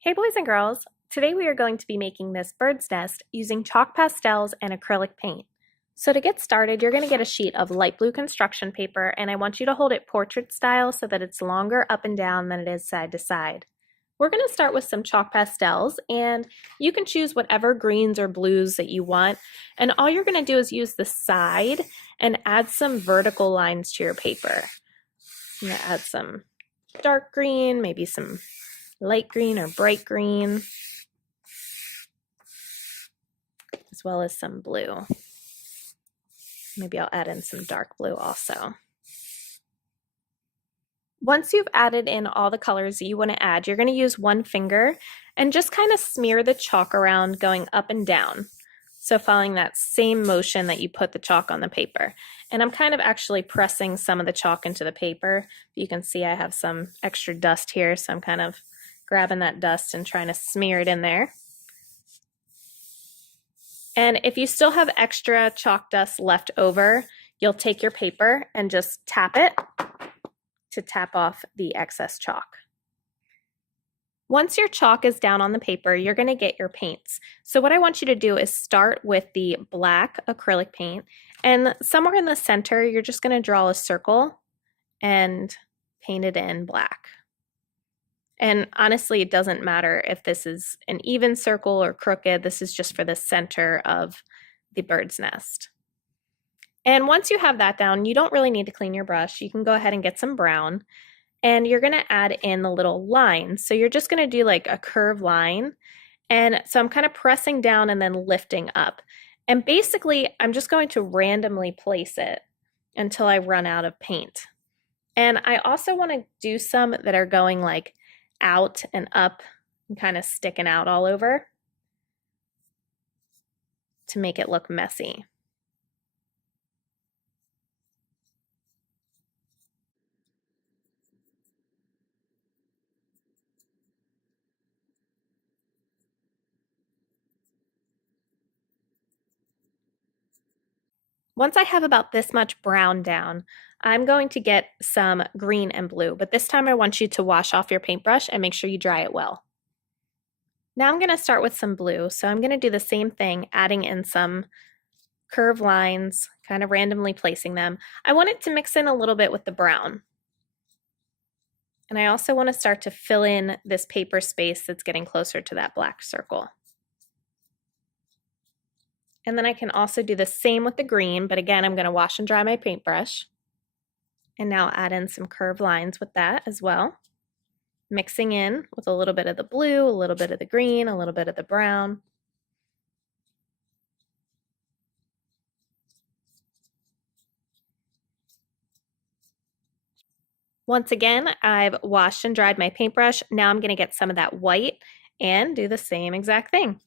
Hey boys and girls, today we are going to be making this bird's nest using chalk pastels and acrylic paint. So to get started, you're going to get a sheet of light blue construction paper, and I want you to hold it portrait style so that it's longer up and down than it is side to side. We're going to start with some chalk pastels, and you can choose whatever greens or blues that you want, and all you're going to do is use the side and add some vertical lines to your paper. I'm going to add some dark green, maybe some light green or bright green, as well as some blue. Maybe I'll add in some dark blue also. Once you've added in all the colors that you want to add, you're going to use one finger and just kind of smear the chalk around, going up and down. So following that same motion that you put the chalk on the paper. And I'm kind of actually pressing some of the chalk into the paper. You can see I have some extra dust here, so I'm kind of grabbing that dust and trying to smear it in there. And if you still have extra chalk dust left over, you'll take your paper and just tap it to tap off the excess chalk. Once your chalk is down on the paper, you're going to get your paints. So what I want you to do is start with the black acrylic paint, and somewhere in the center, you're just going to draw a circle and paint it in black. And honestly, it doesn't matter if this is an even circle or crooked. This is just for the center of the bird's nest. And once you have that down, you don't really need to clean your brush. You can go ahead and get some brown, and you're going to add in the little lines. So you're just going to do like a curved line. And so I'm kind of pressing down and then lifting up. And basically, I'm just going to randomly place it until I run out of paint. And I also want to do some that are going like out and up and kind of sticking out all over to make it look messy. Once I have about this much brown down, I'm going to get some green and blue, but this time I want you to wash off your paintbrush and make sure you dry it well. Now I'm going to start with some blue, so I'm going to do the same thing, adding in some curved lines, kind of randomly placing them. I want it to mix in a little bit with the brown. And I also want to start to fill in this paper space that's getting closer to that black circle. And then I can also do the same with the green, but again, I'm going to wash and dry my paintbrush. And now add in some curved lines with that as well. Mixing in with a little bit of the blue, a little bit of the green, a little bit of the brown. Once again, I've washed and dried my paintbrush. Now I'm going to get some of that white and do the same exact thing.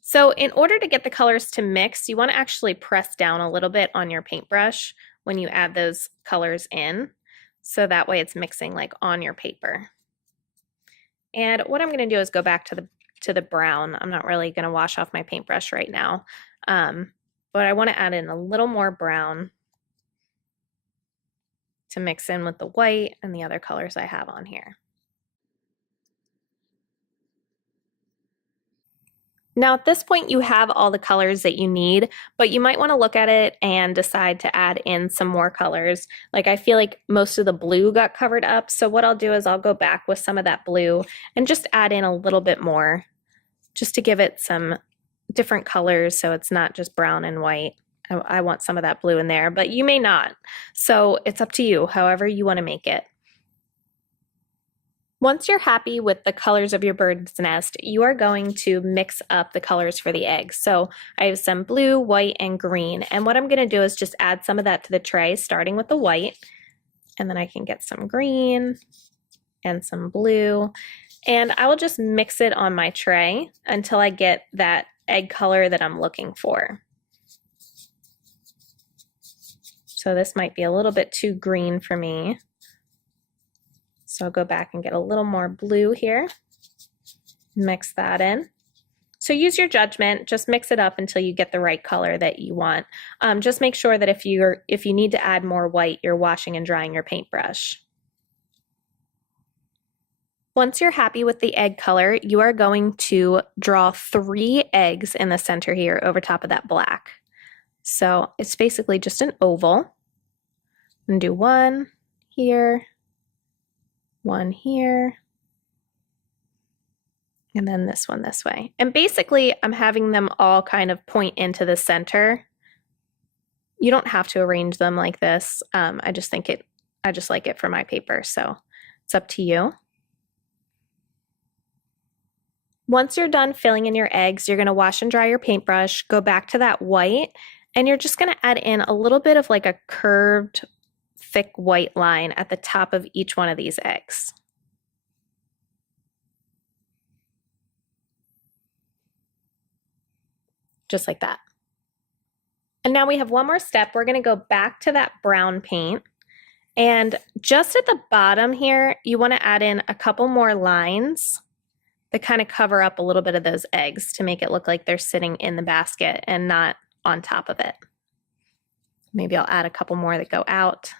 So in order to get the colors to mix, you want to actually press down a little bit on your paintbrush when you add those colors in, so that way it's mixing like on your paper. And what I'm going to do is go back to the brown. I'm not really going to wash off my paintbrush right now, but I want to add in a little more brown to mix in with the white and the other colors I have on here. Now at this point you have all the colors that you need, but you might want to look at it and decide to add in some more colors. Like I feel like most of the blue got covered up, so what I'll do is I'll go back with some of that blue and just add in a little bit more, just to give it some different colors so it's not just brown and white. I want some of that blue in there, but you may not. So it's up to you, however you want to make it. Once you're happy with the colors of your bird's nest, you are going to mix up the colors for the eggs. So I have some blue, white, and green. And what I'm going to do is just add some of that to the tray, starting with the white. And then I can get some green and some blue. And I will just mix it on my tray until I get that egg color that I'm looking for. So this might be a little bit too green for me. So I'll go back and get a little more blue here, mix that in. So use your judgment, just mix it up until you get the right color that you want. Just make sure that if you need to add more white, you're washing and drying your paintbrush. Once you're happy with the egg color, you are going to draw 3 eggs in the center here over top of that black. So it's basically just an oval. And do 1 here, 1 here, and then this one this way. And basically, I'm having them all kind of point into the center. You don't have to arrange them like this. I just like it for my paper, so it's up to you. Once you're done filling in your eggs, you're going to wash and dry your paintbrush, go back to that white, and you're just going to add in a little bit of like a curved, thick white line at the top of each one of these eggs. Just like that. And now we have one more step. We're going to go back to that brown paint. And just at the bottom here, you want to add in a couple more lines that kind of cover up a little bit of those eggs to make it look like they're sitting in the basket and not on top of it. Maybe I'll add a couple more that go out.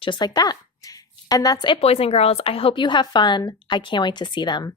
Just like that. And that's it, boys and girls. I hope you have fun. I can't wait to see them.